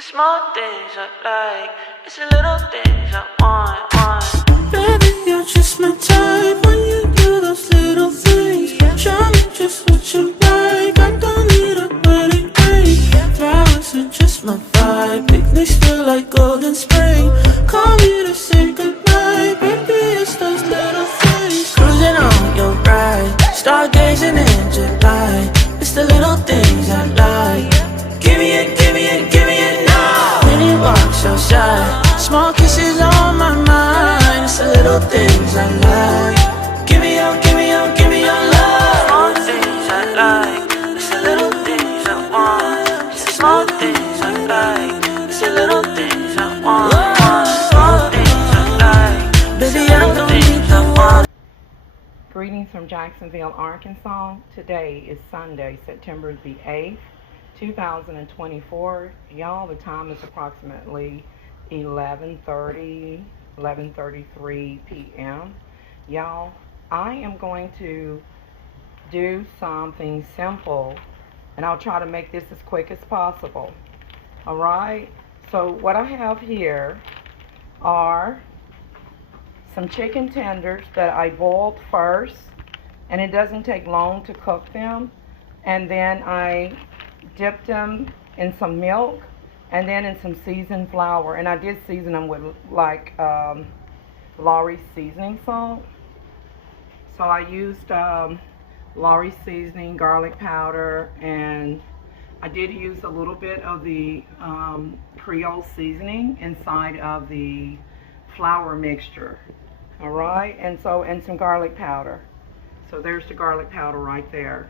the small things I like, it's the little things I want. Baby, you're just my type when you do those little things. Show me just what you like. I don't need a wedding ring. Flowers are just my vibe. Picnics feel like golden spring. Call me to say goodnight. Baby, it's those little things. Cruising on your ride, stargazing in July. It's the little things I like. Give me it, give me it, give me it now. When you walk so shy, small kisses on my mind. It's the little things I like. Give me your, give me your, give me your love. Small things I like, it's the little things I want. It's the small things I like, it's the little things I want. Small things I like, Baby, I don't need the one. Greetings from Jacksonville, Arkansas. Today is Sunday, September the 8th, 2024. Y'all, the time is approximately 11:33 p.m. Y'all, I am going to do something simple, and I'll try to make this as quick as possible. All right? So what I have here are some chicken tenders that I boiled first, and it doesn't take long to cook them. And then I dipped them in some milk and then in some seasoned flour, and I did season them with like Lawry's seasoning salt. So I used Lawry's seasoning, garlic powder, and I did use a little bit of the Creole seasoning inside of the flour mixture. All right, and some garlic powder. So there's the garlic powder right there.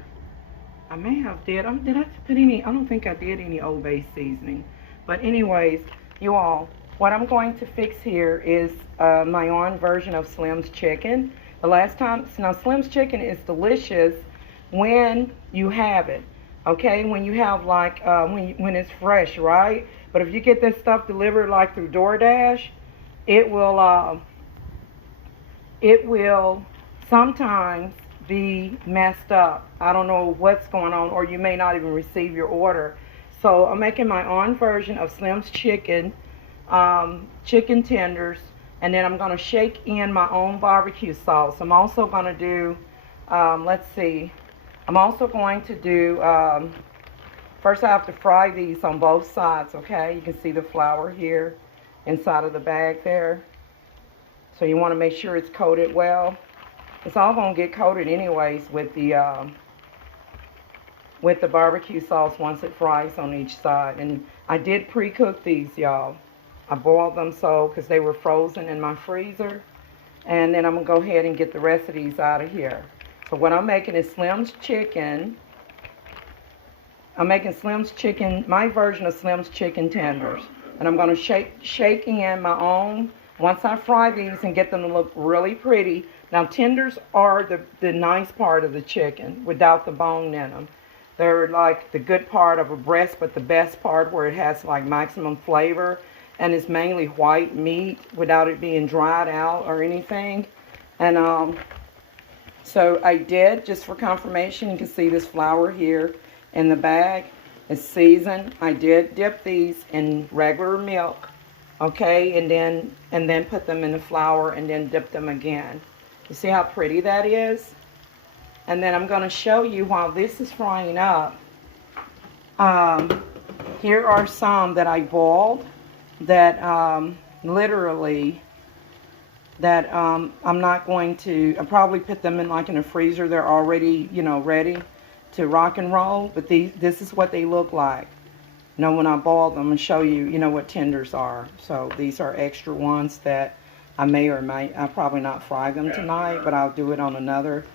I may have did I put any? I don't think I did any Old Bay seasoning. But anyways, you all, what I'm going to fix here is my own version of Slim's chicken. The last time, now Slim's chicken is delicious when you have it. Okay, when you have like when it's fresh, right? But if you get this stuff delivered like through DoorDash, it will sometimes be messed up. I don't know what's going on, or you may not even receive your order. So I'm making my own version of Slim's chicken, chicken tenders, and then I'm going to shake in my own barbecue sauce. I'm also going to do, let's see, I'm also going to do, first I have to fry these on both sides, okay? You can see the flour here inside of the bag there. So you want to make sure it's coated well. It's all going to get coated anyways with the barbecue sauce once it fries on each side. And I did pre-cook these, y'all. I boiled them because they were frozen in my freezer. And then I'm going to go ahead and get the rest of these out of here. So what I'm making is Slim's chicken. I'm making Slim's chicken, my version of Slim's chicken tenders. And I'm going to shake in my own. Once I fry these and get them to look really pretty. Now, tenders are the nice part of the chicken without the bone in them. They're like the good part of a breast, but the best part where it has like maximum flavor. And it's mainly white meat without it being dried out or anything. And so I did, just for confirmation, you can see this flour here in the bag. It's seasoned. I did dip these in regular milk. Okay, and then put them in the flour and then dip them again. You see how pretty that is? And then I'm going to show you while this is frying up. Here are some that I boiled that literally that I'm not going to. I probably put them in like in a freezer. They're already, you know, ready to rock and roll. But this is what they look like. You know, when I boil them and show you, you know, what tenders are. So these are extra ones that I may or may, I'll probably not fry them tonight, but I'll do it on another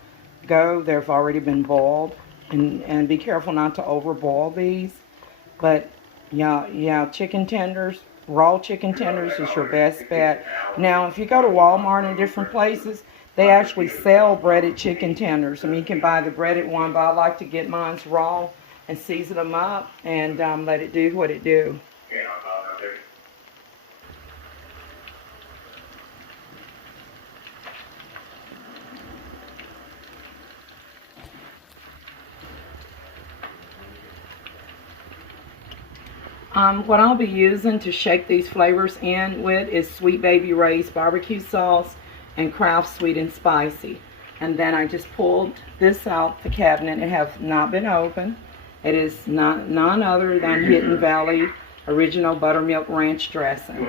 go. They've already been boiled, and be careful not to overboil these. But yeah, chicken tenders, raw chicken tenders is your best bet. Now, if you go to Walmart and different places, they actually sell breaded chicken tenders. I mean, you can buy the breaded one, but I like to get mine raw and season them up and let it do what it do. What I'll be using to shake these flavors in with is Sweet Baby Ray's barbecue sauce and Kraft Sweet and Spicy. And then I just pulled this out the cabinet. It has not been opened. It is none other than Hidden Valley Original Buttermilk Ranch Dressing.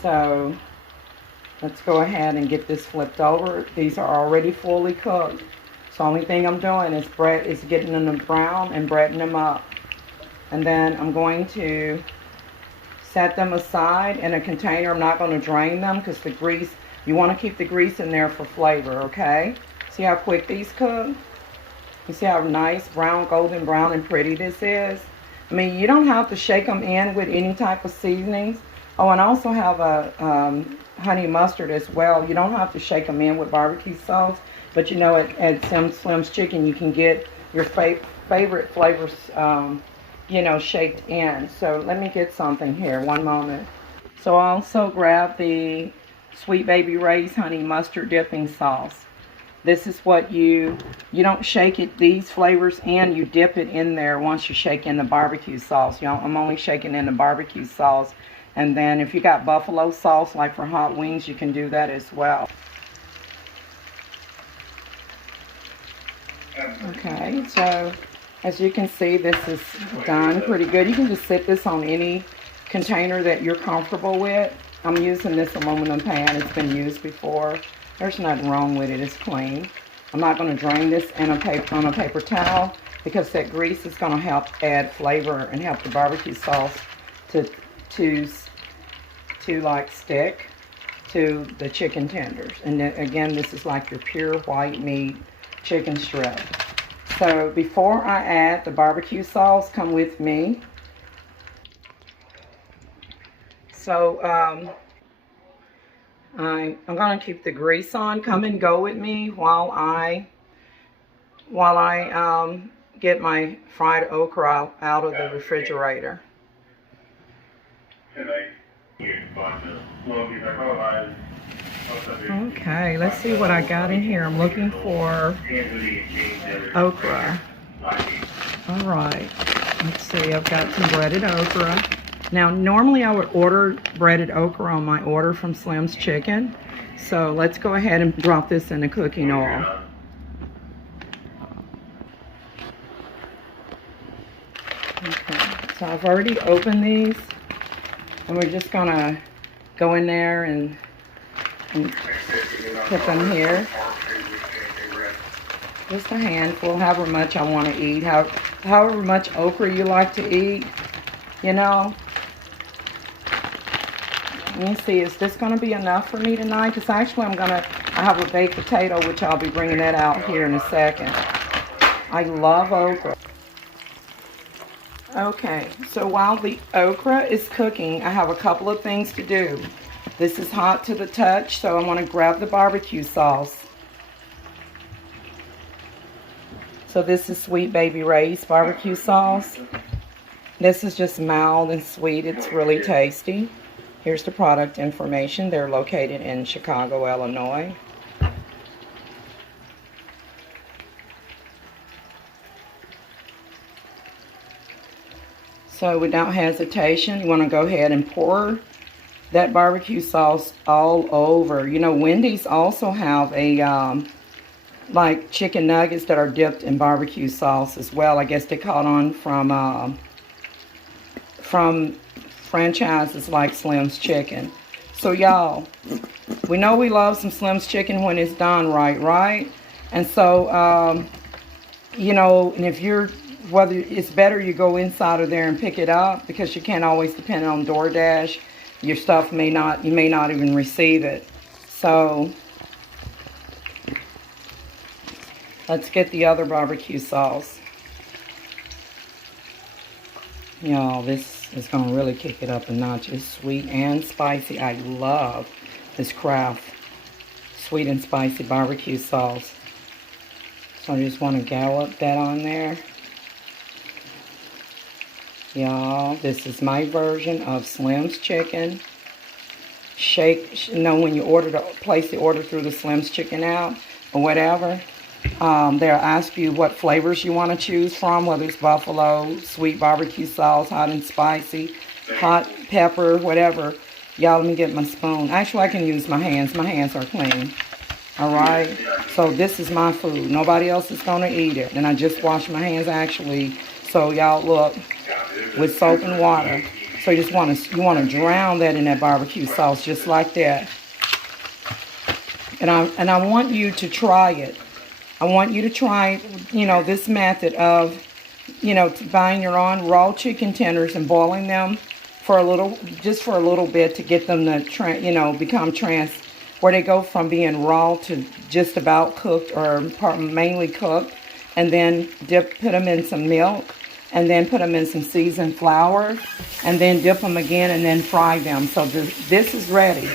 So let's go ahead and get this flipped over. These are already fully cooked. So the only thing I'm doing is getting them brown and breading them up. And then I'm going to set them aside in a container. I'm not going to drain them because the grease, you want to keep the grease in there for flavor, okay? See how quick these cook? You see how nice brown, golden brown and pretty this is? I mean, you don't have to shake them in with any type of seasonings. Oh, and I also have a honey mustard as well. You don't have to shake them in with barbecue sauce. But you know, at Slim's Chicken, you can get your favorite flavors you know, shaked in. So let me get something here, one moment. So I also grabbed the Sweet Baby Ray's honey mustard dipping sauce. This is what you don't shake it, these flavors in, you dip it in there once you shake in the barbecue sauce. You know, I'm only shaking in the barbecue sauce. And then if you got buffalo sauce, like for hot wings, you can do that as well. Okay, so as you can see, this is done pretty good. You can just sit this on any container that you're comfortable with. I'm using this aluminum pan. It's been used before. There's nothing wrong with it. It's clean. I'm not going to drain this on a paper towel because that grease is going to help add flavor and help the barbecue sauce to like stick to the chicken tenders. And then, again, this is like your pure white meat chicken strip. So before I add the barbecue sauce, come with me. So I'm going to keep the grease on. Come and go with me while I get my fried okra out of the refrigerator. Okay, let's see what I got in here. I'm looking for okra. All right, let's see. I've got some breaded okra. Now, normally I would order breaded okra on my order from Slim's Chicken. So let's go ahead and drop this in the cooking oil. Okay, so I've already opened these. And we're just gonna go in there and put them here. Just a handful, however much I want to eat, however much okra you like to eat, you know. Let me see, is this going to be enough for me tonight? Because actually I have a baked potato, which I'll be bringing that out here in a second. I love okra. Okay, so while the okra is cooking, I have a couple of things to do. This is hot to the touch, so I want to grab the barbecue sauce. So this is Sweet Baby Ray's barbecue sauce. This is just mild and sweet. It's really tasty. Here's the product information. They're located in Chicago, Illinois. So without hesitation, you want to go ahead and pour that barbecue sauce all over. You know, Wendy's also have a like chicken nuggets that are dipped in barbecue sauce as well. I guess they caught on from franchises like Slim's Chicken. So y'all, we know we love some Slim's Chicken when it's done right? And so, you know, and if you're, whether it's better you go inside of there and pick it up, because you can't always depend on DoorDash. Your stuff you may not even receive it. So let's get the other barbecue sauce. Y'all, this is going to really kick it up a notch. It's sweet and spicy. I love this Kraft sweet and spicy barbecue sauce. So I just want to gallop that on there. Y'all, this is my version of Slim's Chicken. You know, when you place the order through the Slim's Chicken out or whatever, They'll ask you what flavors you want to choose from, whether it's buffalo, sweet barbecue sauce, hot and spicy, hot pepper, whatever. Y'all, let me get my spoon. Actually, I can use my hands. My hands are clean. All right? So this is my food. Nobody else is going to eat it. And I just washed my hands, actually. So y'all, look, with soap and water. So you just want to drown that in that barbecue sauce, just like that. And I want you to try it. I want you to try, this method of, buying your own raw chicken tenders and boiling them for a little bit to get them to, become where they go from being raw to just about cooked or mainly cooked. And then put them in some milk, and then put them in some seasoned flour, and then dip them again, and then fry them. So this is ready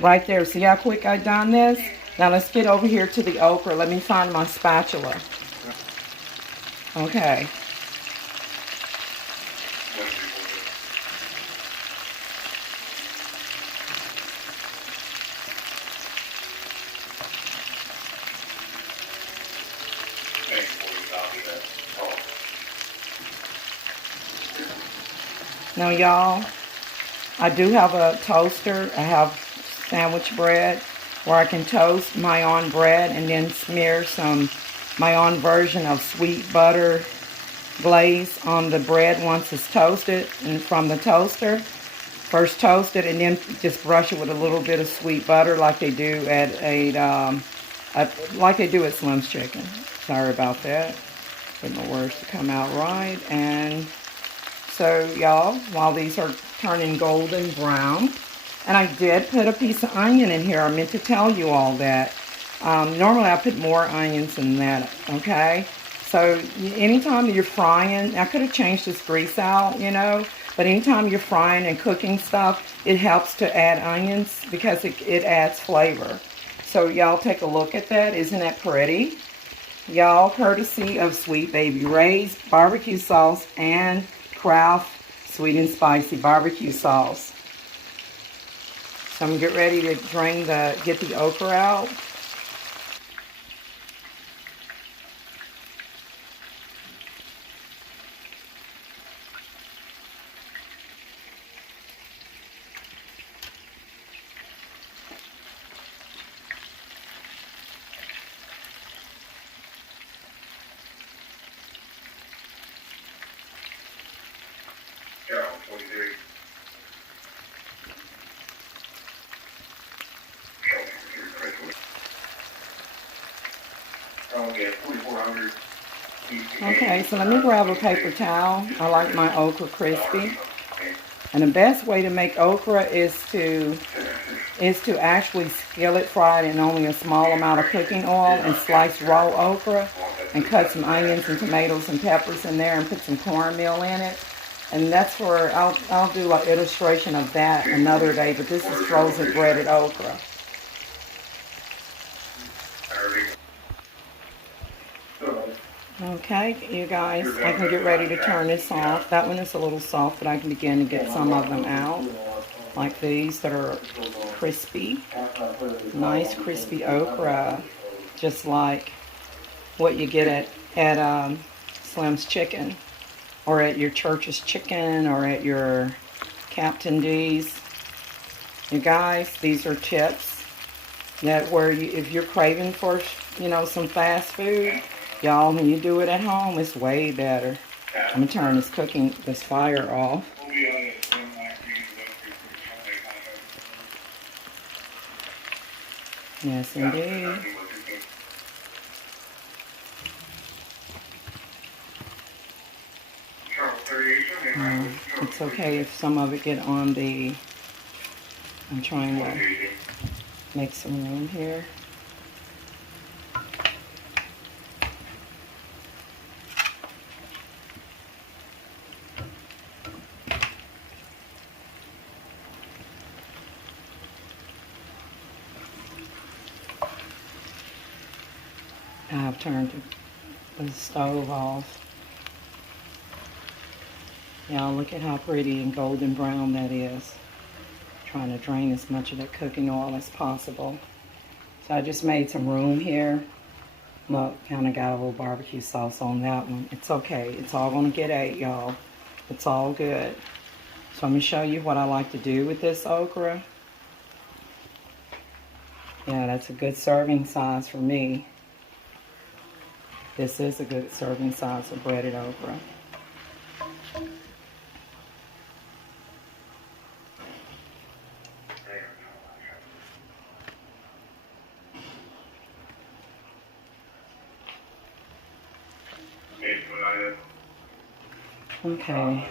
right there. See how quick I done this? Now let's get over here to the okra. Let me find my spatula. Okay. Now y'all, I do have a toaster. I have sandwich bread where I can toast my own bread and then smear my own version of sweet butter glaze on the bread once it's toasted, and from the toaster. First toast it and then just brush it with a little bit of sweet butter like they do at Slim's Chicken. Sorry about that. Get my words to come out right. And so y'all, while these are turning golden brown, and I did put a piece of onion in here. I meant to tell you all that. Normally I put more onions than that, okay? So anytime you're frying, I could have changed this grease out, but anytime you're frying and cooking stuff, it helps to add onions because it adds flavor. So y'all take a look at that. Isn't that pretty? Y'all, courtesy of Sweet Baby Ray's barbecue sauce and Kraft sweet and spicy barbecue sauce. So I'm going to get ready to get the okra out. Okay, so let me grab a paper towel. I like my okra crispy. And the best way to make okra is to actually skillet fry it in only a small amount of cooking oil and slice raw okra and cut some onions and tomatoes and peppers in there and put some cornmeal in it. And that's where I'll do an illustration of that another day, but this is frozen breaded okra. Okay, you guys, I can get ready to turn this off. That one is a little soft, but I can begin to get some of them out, like these that are crispy. Nice crispy okra, just like what you get at Slim's Chicken, or at your Church's Chicken, or at your Captain D's. You guys, these are tips that if you're craving for, some fast food, y'all, when you do it at home, it's way better. I'm going to turn this fire off. Yes, indeed. It's okay if some of it get on the... I'm trying to make some room here. I've turned the stove off. Y'all, look at how pretty and golden brown that is. Trying to drain as much of that cooking oil as possible. So I just made some room here Well, kind of got a little barbecue sauce on that one. It's okay. It's all going to get ate, y'all. It's all good. So I'm going to show you what I like to do with this okra. Yeah, that's a good serving size for me. This is a good serving size of breaded okra. Okay,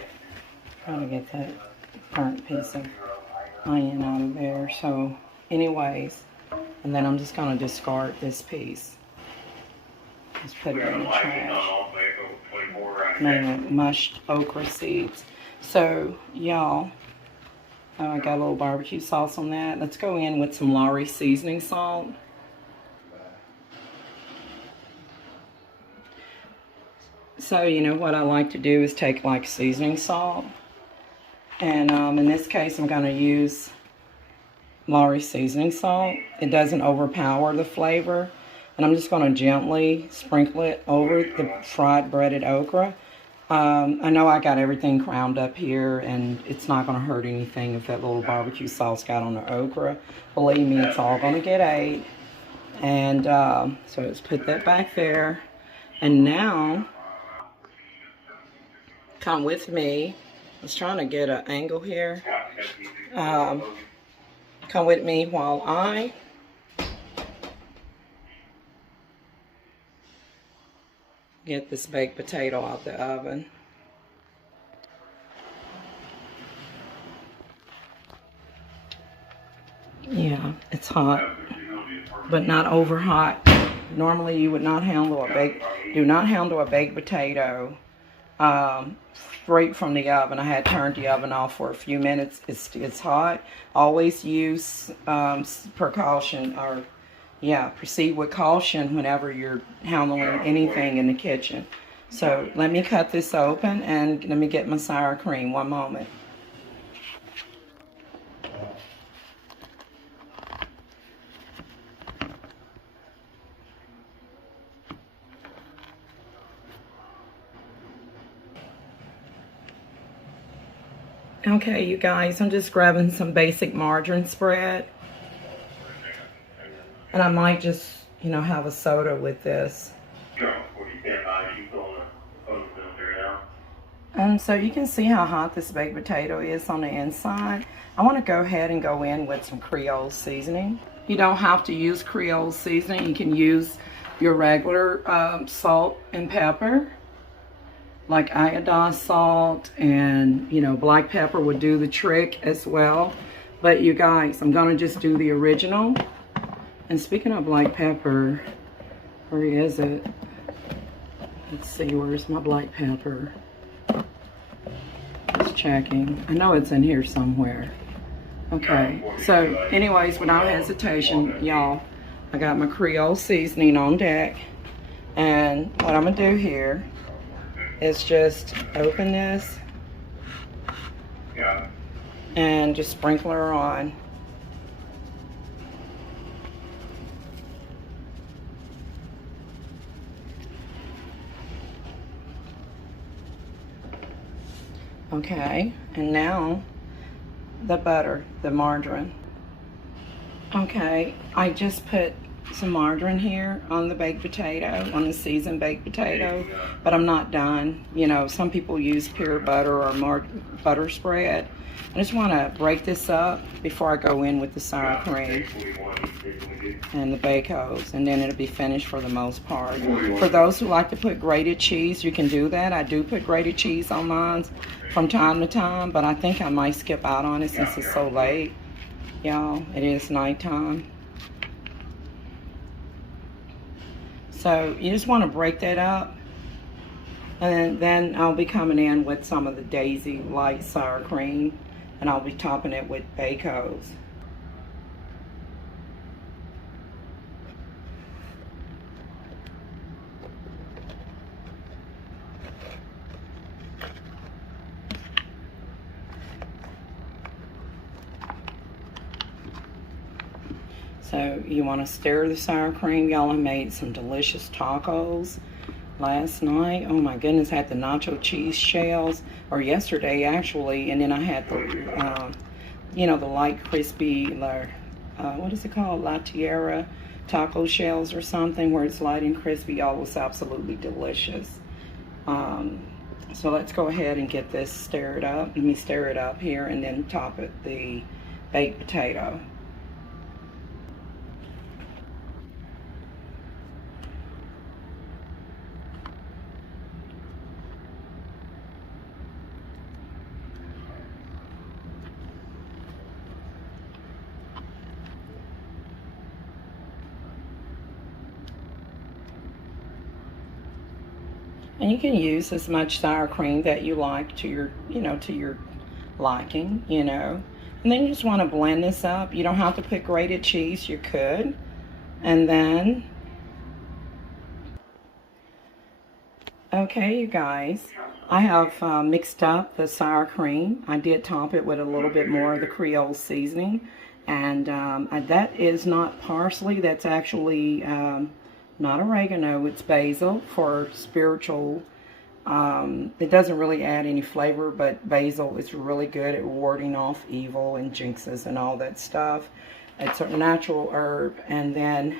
trying to get that burnt piece of onion out of there. So anyways, and then I'm just going to discard this piece. Just put it in the trash. Mainly mushed okra seeds. So y'all, I got a little barbecue sauce on that. Let's go in with some Lawry seasoning salt. So you know what I like to do is take like seasoning salt, and in this case I'm going to use Lawry seasoning salt. It doesn't overpower the flavor, and I'm just going to gently sprinkle it over the fried breaded okra. I know I got everything crowned up here, and it's not going to hurt anything if that little barbecue sauce got on the okra. Believe me, it's all going to get ate. And so let's put that back there. And now, come with me. I was trying to get an angle here. Come with me while I get this baked potato out the oven. Yeah, it's hot, but not over hot. Normally you would not handle a baked potato straight from the oven. I had turned the oven off for a few minutes. It's hot. Always use precaution, or proceed with caution whenever you're handling anything in the kitchen. So let me cut this open and let me get my sour cream. One moment. Okay, you guys, I'm just grabbing some basic margarine spread. And I might just, have a soda with this. And so you can see how hot this baked potato is on the inside. I want to go ahead and go in with some Creole seasoning. You don't have to use Creole seasoning. You can use your regular salt and pepper, like iodized salt, and black pepper would do the trick as well. But you guys, I'm gonna just do the original. And speaking of black pepper, where is it? Let's see, where's my black pepper? Just checking. I know it's in here somewhere. Okay, so anyways, without hesitation, y'all, I got my Creole seasoning on deck. And what I'm gonna do here is just open this and just sprinkle her on. Okay, and now the butter, the margarine. Okay, I just put some margarine here on the baked potato, on the seasoned baked potato, but I'm not done. Some people use pure butter or butter spread. I just want to break this up before I go in with the sour cream and the bacos, and then it'll be finished for the most part. For those who like to put grated cheese, you can do that. I do put grated cheese on mine from time to time, but I think I might skip out on it since it's so late. Y'all, it is nighttime. So you just want to break that up, and then I'll be coming in with some of the Daisy light sour cream, and I'll be topping it with bacos. So you want to stir the sour cream. Y'all, I made some delicious tacos last night. Oh my goodness, I had the nacho cheese shells, or yesterday actually, and then I had the, you know, the light crispy, what is it called? La Tierra taco shells or something, where it's light and crispy. Y'all, was absolutely delicious. So let's go ahead and get this stirred up. Let me stir it up here and then top it the baked potato. And you can use as much sour cream that you like to your, you know, to your liking, you know. And then you just want to blend this up. You don't have to put grated cheese, you could. And then, okay, you guys, I have mixed up the sour cream. I did top it with a little bit more of the Creole seasoning. And that is not parsley, that's actually not oregano, it's basil for spiritual. It doesn't really add any flavor, but basil is really good at warding off evil and jinxes and all that stuff. It's a natural herb. And then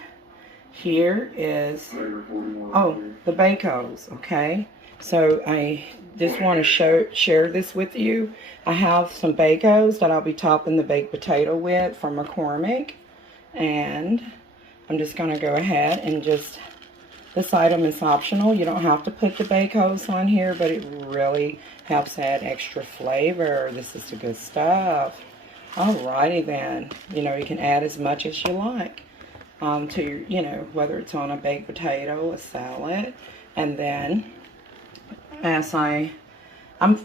here is, oh, the Bacos, okay? So I just want to share this with you. I have some Bacos that I'll be topping the baked potato with from McCormick. And I'm just going to go ahead and just, this item is optional. You don't have to put the Bacos on here, but it really helps add extra flavor. This is the good stuff. Alrighty then. You know, you can add as much as you like to your, you know, whether it's on a baked potato, a salad. And then, as I'm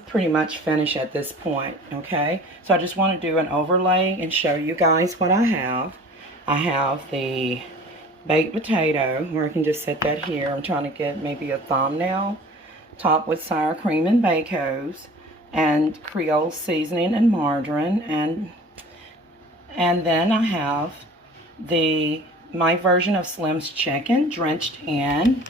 pretty much finished at this point, okay? So I just want to do an overlay and show you guys what I have. I have the baked potato, where I can just set that here. I'm trying to get maybe a thumbnail, topped with sour cream and Bacos, and Creole seasoning and margarine, and then I have my version of Slim's chicken, drenched in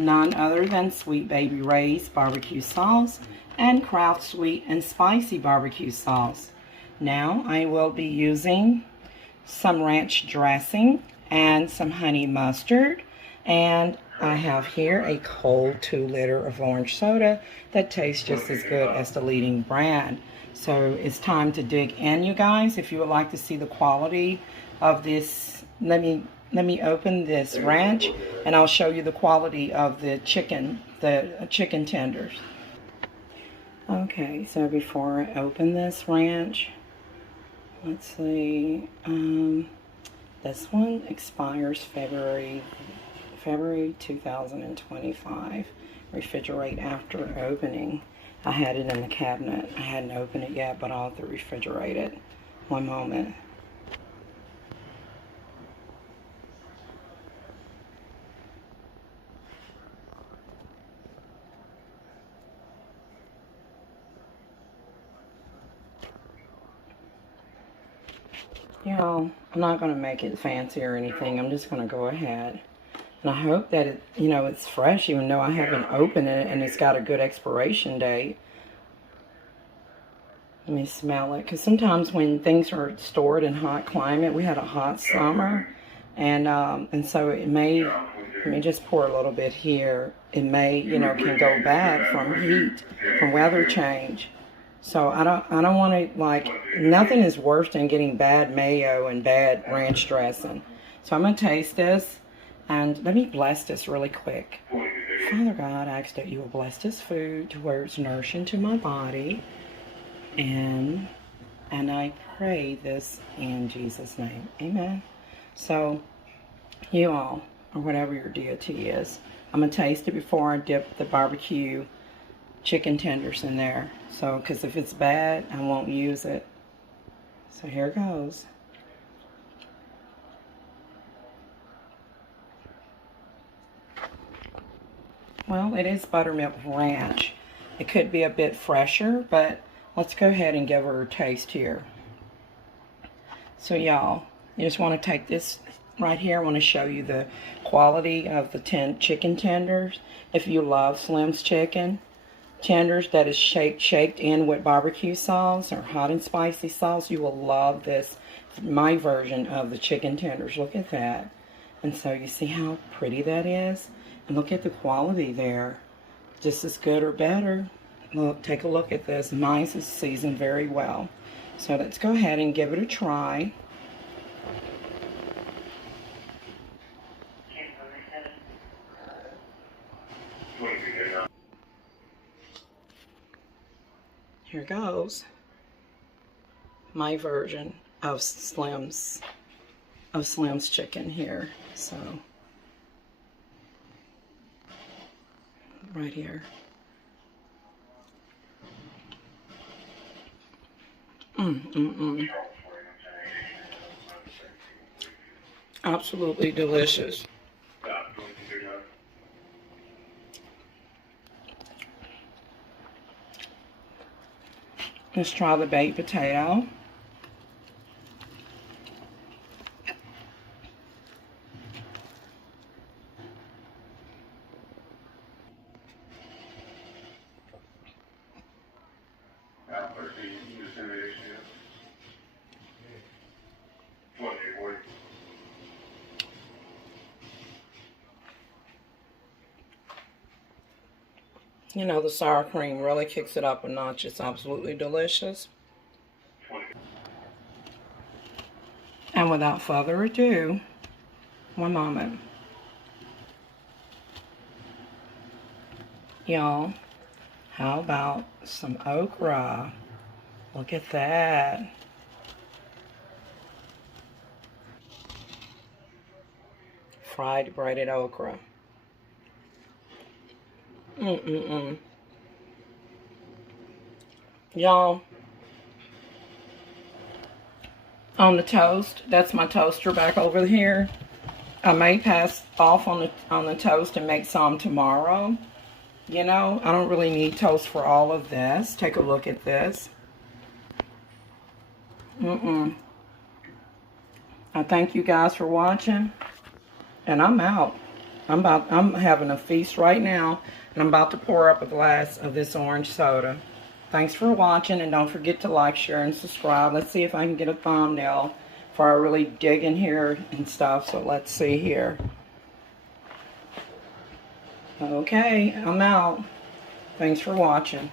none other than Sweet Baby Ray's barbecue sauce and Kraft Sweet and Spicy barbecue sauce. Now I will be using some ranch dressing and some honey mustard, and I have here a cold 2 liter of orange soda that tastes just as good as the leading brand. So it's time to dig in, you guys. If you would like to see the quality of this, let me open this ranch and I'll show you the quality of the chicken tenders. Okay, so before I open this ranch, let's see, this one expires February 2025. Refrigerate after opening. I had it in the cabinet. I hadn't opened it yet, but I'll have to refrigerate it. One moment. You know, I'm not going to make it fancy or anything. I'm just going to go ahead. And I hope that it, you know, it's fresh, even though I haven't opened it and it's got a good expiration date. Let me smell it. Because sometimes when things are stored in hot climate, we had a hot summer. And so it may, let me just pour a little bit here. It may, you know, can go bad from heat, from weather change. So I don't want to, like, nothing is worse than getting bad mayo and bad ranch dressing. So I'm going to taste this, and let me bless this really quick. Father God, I ask that you will bless this food to where it's nourishing to my body, and I pray this in Jesus' name. Amen. So you all, or whatever your deity is, I'm going to taste it before I dip the barbecue chicken tenders in there. So, because if it's bad, I won't use it. So here it goes. Well, it is buttermilk ranch. It could be a bit fresher, but let's go ahead and give her a taste here. So y'all, you just want to take this Right here, I want to show you the quality of the chicken tenders. If you love Slim's chicken tenders that is shaked in with barbecue sauce or hot and spicy sauce, you will love this, my version of the chicken tenders. Look at that. And so you see how pretty that is? And look at the quality there. Just as good or better. Look, take a look at this. Mine is seasoned very well. So let's go ahead and give it a try. Here goes my version of Slim's chicken here. So right here. Absolutely delicious. Let's try the baked potato. You know, the sour cream really kicks it up a notch. It's absolutely delicious. And without further ado, one moment. Y'all, how about some okra? Look at that. Fried braided okra. Y'all, on the toast, that's my toaster back over here. I may pass off on the toast and make some tomorrow. You know, I don't really need toast for all of this. Take a look at this. I thank you guys for watching, and I'm out. I'm having a feast right now, and I'm about to pour up a glass of this orange soda. Thanks for watching, and don't forget to like, share, and subscribe. Let's see if I can get a thumbnail before I really dig in here and stuff. So let's see here. Okay, I'm out. Thanks for watching.